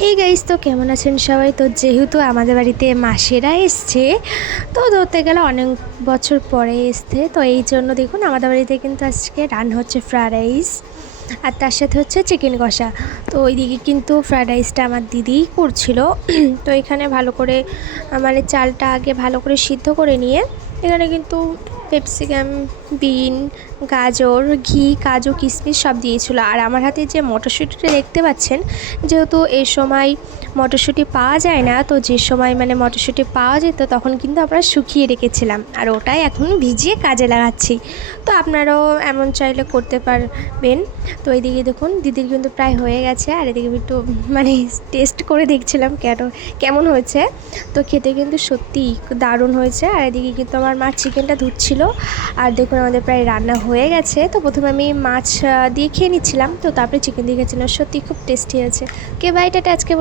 Hey guys, তো কেমন আছেন সবাই? তো যেহেতু আমাদের বাড়িতে মাসিরা এসছে, তো ধরতে গেলে অনেক বছর পরে এসছে, তো এই জন্য দেখুন আমাদের বাড়িতে কিন্তু আজকে রান্না হচ্ছে ফ্রায়েড রাইস, আর তার সাথে হচ্ছে চিকেন কষা। তো ওইদিকে কিন্তু ফ্রায়েড রাইসটা আমার দিদিই করছিল। তো এখানে ভালো করে মানে চালটা আগে ভালো করে সিদ্ধ করে নিয়ে এখানে কিন্তু ক্যাপসিকাম, বিন, গাজর, ঘি, কাজু, কিশমিশ সব দিয়েছিল। আর আমার হাতে যে মটরশুঁটিটা দেখতে পাচ্ছেন, যেহেতু এই সময় মটরশুঁটি পাওয়া যায় না, তো যে সময় মানে মটরশুঁটি পাওয়া যেত তখন কিন্তু আমরা শুকিয়ে রেখেছিলাম, আর ওটাই এখন ভিজিয়ে কাজে লাগাচ্ছি। তো আপনারাও এমন চাইলে করতে পারবেন। তো এইদিকে দেখুন দিদির কিন্তু প্রায় হয়ে গেছে, আর এদিকে একটু মানে টেস্ট করে দেখছিলাম কেমন হয়েছে। তো খেতে কিন্তু সত্যিই দারুণ হয়েছে। আর এদিকে কিন্তু আমার মা চিকেনটা ধুচ্ছিল। আর দেখুন আমাদের প্রায় রান্না হয়ে গেছে। তো প্রথমে আমি মাছ দিয়ে খেয়ে নিচ্ছিলাম, তো তারপরে চিকেন দিয়ে খেয়েছিলাম। সত্যি খুব টেস্টি হয়েছে। কে ভাইটাটা আজকে